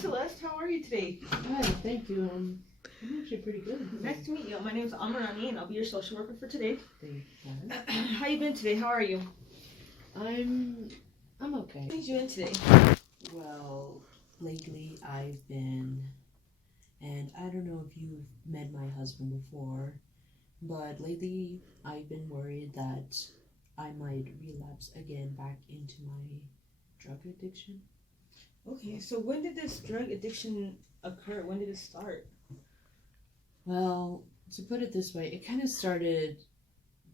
Celeste, how are you today? Hi, thank you. I'm actually pretty good. Nice to meet you. My name is Amairani, and I'll be your social worker for today. Thank you. How you been today? How are you? I'm okay. What are you doing today? Well, lately I've been, and I don't know if you've met my husband before, but lately I've been worried that I might relapse again back into my drug addiction. Okay, so when did this drug addiction occur? When did it start? Well, to put it this way, it kind of started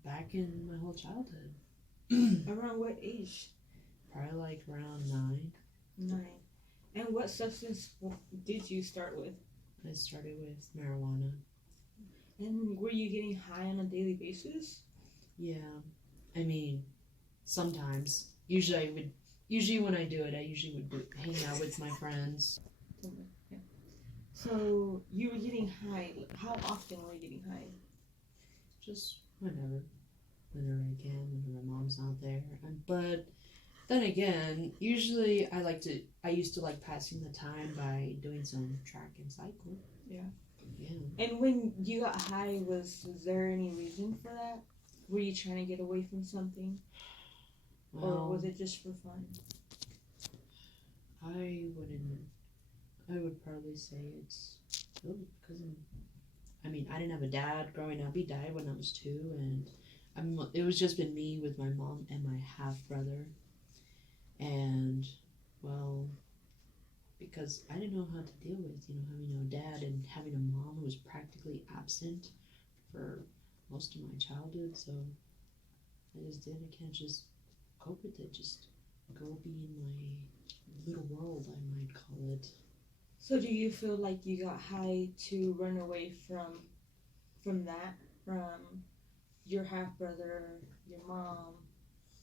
back in my whole childhood. Around what age? Probably like around 9. 9. And what substance did you start with? I started with marijuana. And were you getting high on a daily basis? Yeah, I mean, sometimes. Usually when I do it, I usually would hang out with my friends. Yeah. So you were getting high. How often were you getting high? Just whenever I can, when my mom's not there. But then again, usually I used to like passing the time by doing some track and cycle. Yeah. Yeah. And when you got high, was there any reason for that? Were you trying to get away from something? Well, Or was it just for fun? I would probably say it's because I didn't have a dad growing up. He died when I was 2, and it was just been me with my mom and my half brother. And well, because I didn't know how to deal with having no dad and having a mom who was practically absent for most of my childhood, so I can't just cope with it. Just go be in my little world, I might call it. So do you feel like you got high to run away from that, from your half brother, your mom,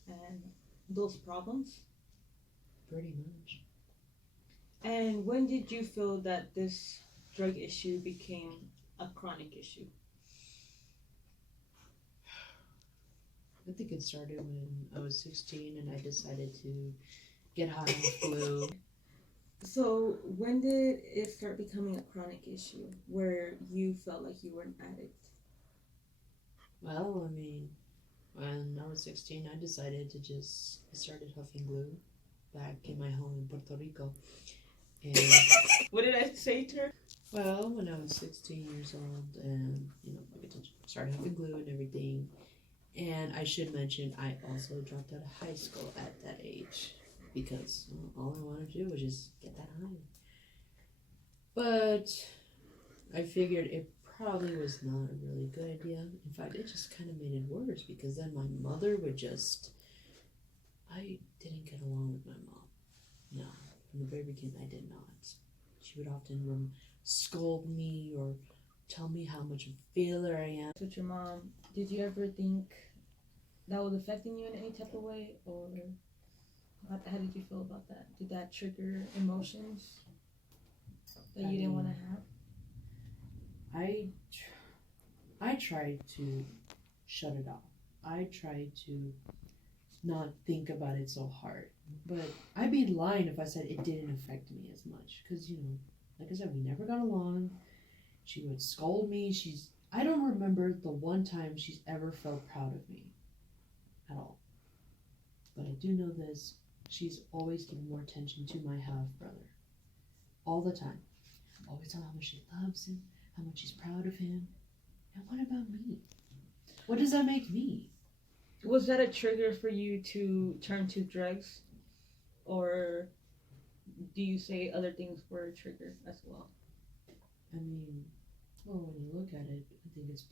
and those problems? Pretty much. And when did you feel that this drug issue became a chronic issue? I think it started when I was 16 and I decided to get high on glue. So when did it start becoming a chronic issue where you felt like you were an addict? Well, when I was 16, I decided to I started huffing glue back in my home in Puerto Rico. And What did I say to her? well, when I was 16 years old, and I started huffing glue and everything. And I should mention, I also dropped out of high school at that age because all I wanted to do was just get that high. But I figured it probably was not a really good idea. In fact, it just kind of made it worse because then my mother I didn't get along with my mom. No, from the very beginning, I did not. She would often scold me or tell me how much of a failure I am. With your mom, did you ever think that was affecting you in any type of way, or how did you feel about that? Did that trigger emotions that you didn't want to have? I tried to shut it off. I tried to not think about it so hard. But I'd be lying if I said it didn't affect me as much. Because, like I said, we never got along. She would scold me. I don't remember the one time she's ever felt proud of me. At all. But I do know this. She's always given more attention to my half-brother. All the time. Always telling how much she loves him, how much she's proud of him. And what about me? What does that make me? Was that a trigger for you to turn to drugs? Or do you say other things were a trigger as well? Well, when you look at it, I think it's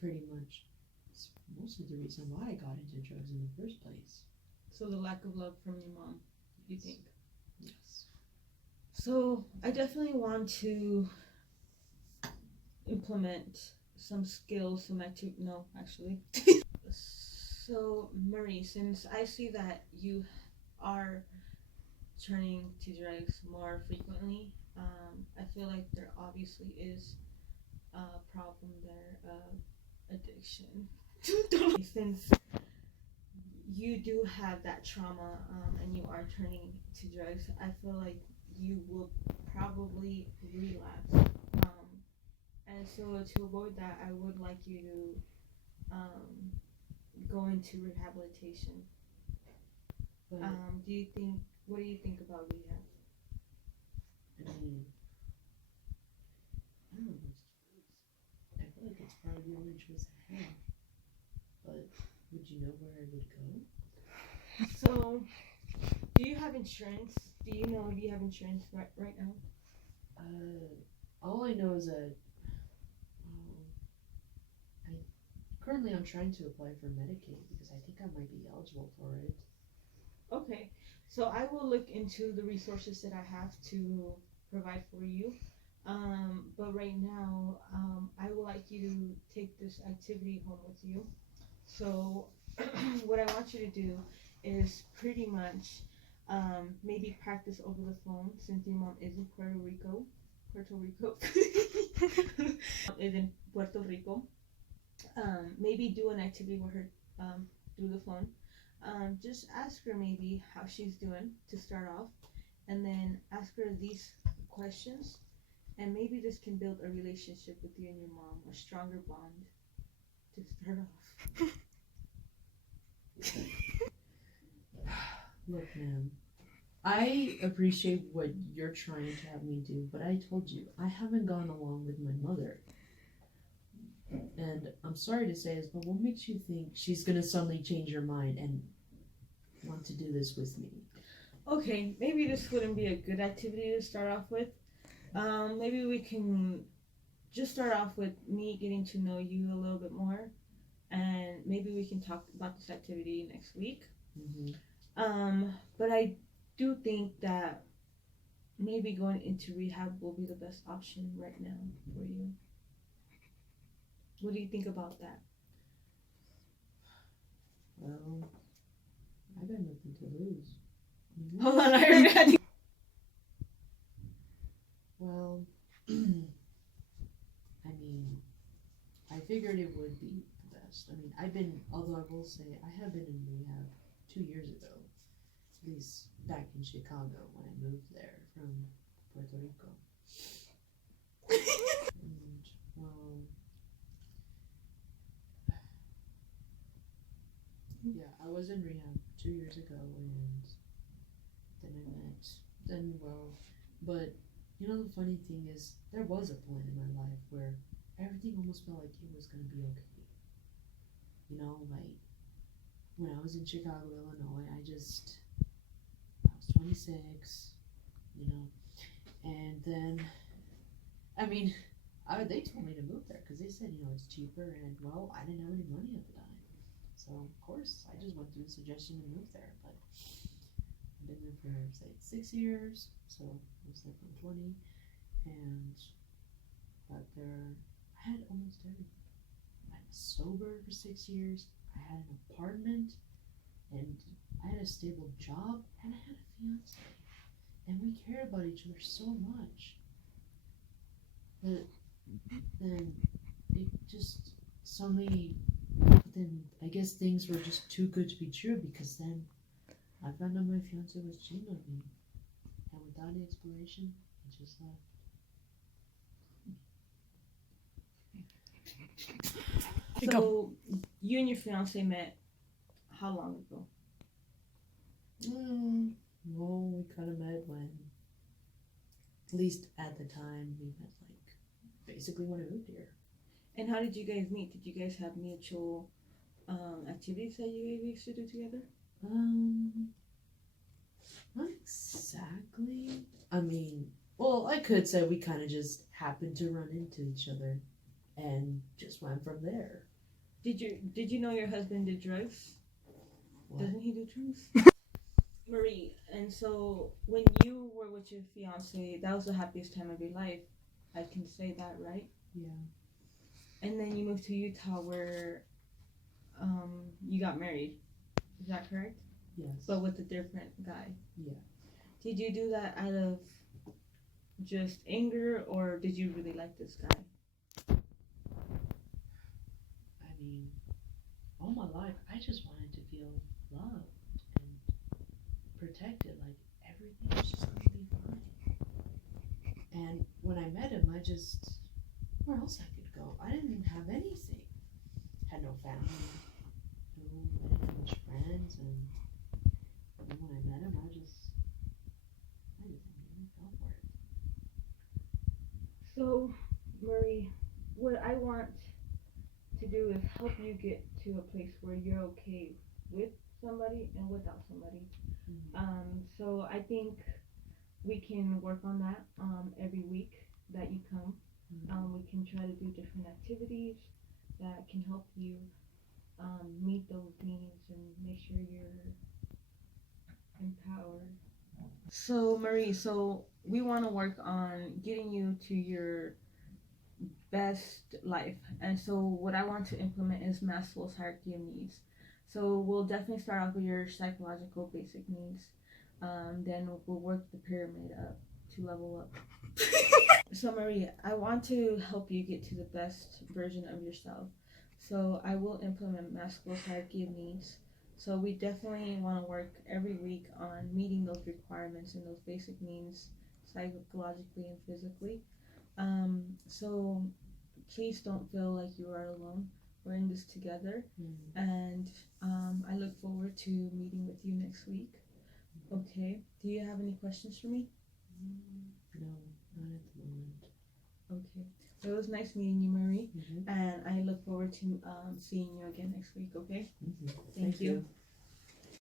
mostly the reason why I got into drugs in the first place. So the lack of love from your mom, you think? Yes. So I definitely want to implement some skills, So Marie, since I see that you are turning to drugs more frequently, I feel like there obviously is a problem there of addiction. Since you do have that trauma and you are turning to drugs, I feel like you will probably relapse. And so to avoid that, I would like you to go into rehabilitation. But Do you think? What do you think about rehab? I mean, I don't know what's to lose. I feel like it's probably the only choice I have. But would you know where I would go? So, do you have insurance? Do you know if you have insurance right now? All I know is that I currently I'm trying to apply for Medicaid because I think I might be eligible for it. Okay, so I will look into the resources that I have to provide for you. But right now, I would like you to take this activity home with you. So, what I want you to do is pretty much maybe practice over the phone since your mom is in Puerto Rico. Puerto Rico is in Puerto Rico. Maybe do an activity with her through the phone. Just ask her maybe how she's doing to start off, and then ask her these questions, and maybe this can build a relationship with you and your mom, a stronger bond to start off. Look, ma'am, I appreciate what you're trying to have me do, but I told you I haven't gone along with my mother. And I'm sorry to say this, but what makes you think she's gonna suddenly change her mind and want to do this with me? Okay, maybe this wouldn't be a good activity to start off with. Maybe we can just start off with me getting to know you a little bit more, and maybe we can talk about this activity next week. Mm-hmm. But I do think that maybe going into rehab will be the best option right now for you. What do you think about that? Well, I got nothing to lose. Mm-hmm. Hold on, I already. Well, I mean, I figured it would be the best. I mean, although I will say, I have been in rehab 2 years ago, at least back in Chicago when I moved there from Puerto Rico. And, well, yeah, I was in rehab 2 years ago, and but you know, the funny thing is, there was a point in my life where everything almost felt like it was going to be okay. You know, like when I was in Chicago, Illinois, I was 26, you know, and then, I mean, they told me to move there because they said, you know, it's cheaper, and well, I didn't have any money at the time. So, of course, I just went through the suggestion to move there, but I've been there for, say, 6 years, so I was there from 20, and got there, I had almost everything. I was sober for 6 years, I had an apartment, and I had a stable job, and I had a fiance, and we cared about each other so much. But then it just suddenly, then I guess things were just too good to be true, because then I found out my fiance was cheating on me, and without the explanation, I just left. So you and your fiance met how long ago? Well, we kind of met when, at least at the time, we met like basically when I moved here. And how did you guys meet? Did you guys have mutual activities that you guys used to do together? Not exactly. I mean, well, I could say we kind of just happened to run into each other, and just went from there. Did you know your husband did drugs? What? Doesn't he do drugs? Marie, and so when you were with your fiance, that was the happiest time of your life. I can say that, right? Yeah. And then you moved to Utah where you got married. Is that correct? Yes. But with a different guy. Yeah. Did you do that out of just anger, or did you really like this guy? I mean, all my life, I just wanted to feel loved and protected. Like, everything was just going to be fine. just, where else I could go? I didn't have anything. Had no family. No, I didn't have much friends, and then when I met him, I just go for it. So, Marie, what I want to do is help you get to a place where you're okay with somebody and without somebody. So I think we can work on that every week that you come. We can try to do different activities that can help you meet those needs and make sure you're empowered. So Marie, so we want to work on getting you to your best life. And so what I want to implement is Maslow's hierarchy of needs. So we'll definitely start off with your psychological basic needs. Then we'll work the pyramid up to level up. So Marie, I want to help you get to the best version of yourself. So I will implement Maslow's hierarchy of needs. So we definitely want to work every week on meeting those requirements and those basic needs psychologically and physically. So please don't feel like you are alone. We're in this together, and I look forward to meeting with you next week. Okay. Do you have any questions for me? No, not at the moment. Okay. So it was nice meeting you, Marie, Mm-hmm. and I look forward to seeing you again next week. Okay. Mm-hmm. Thank you.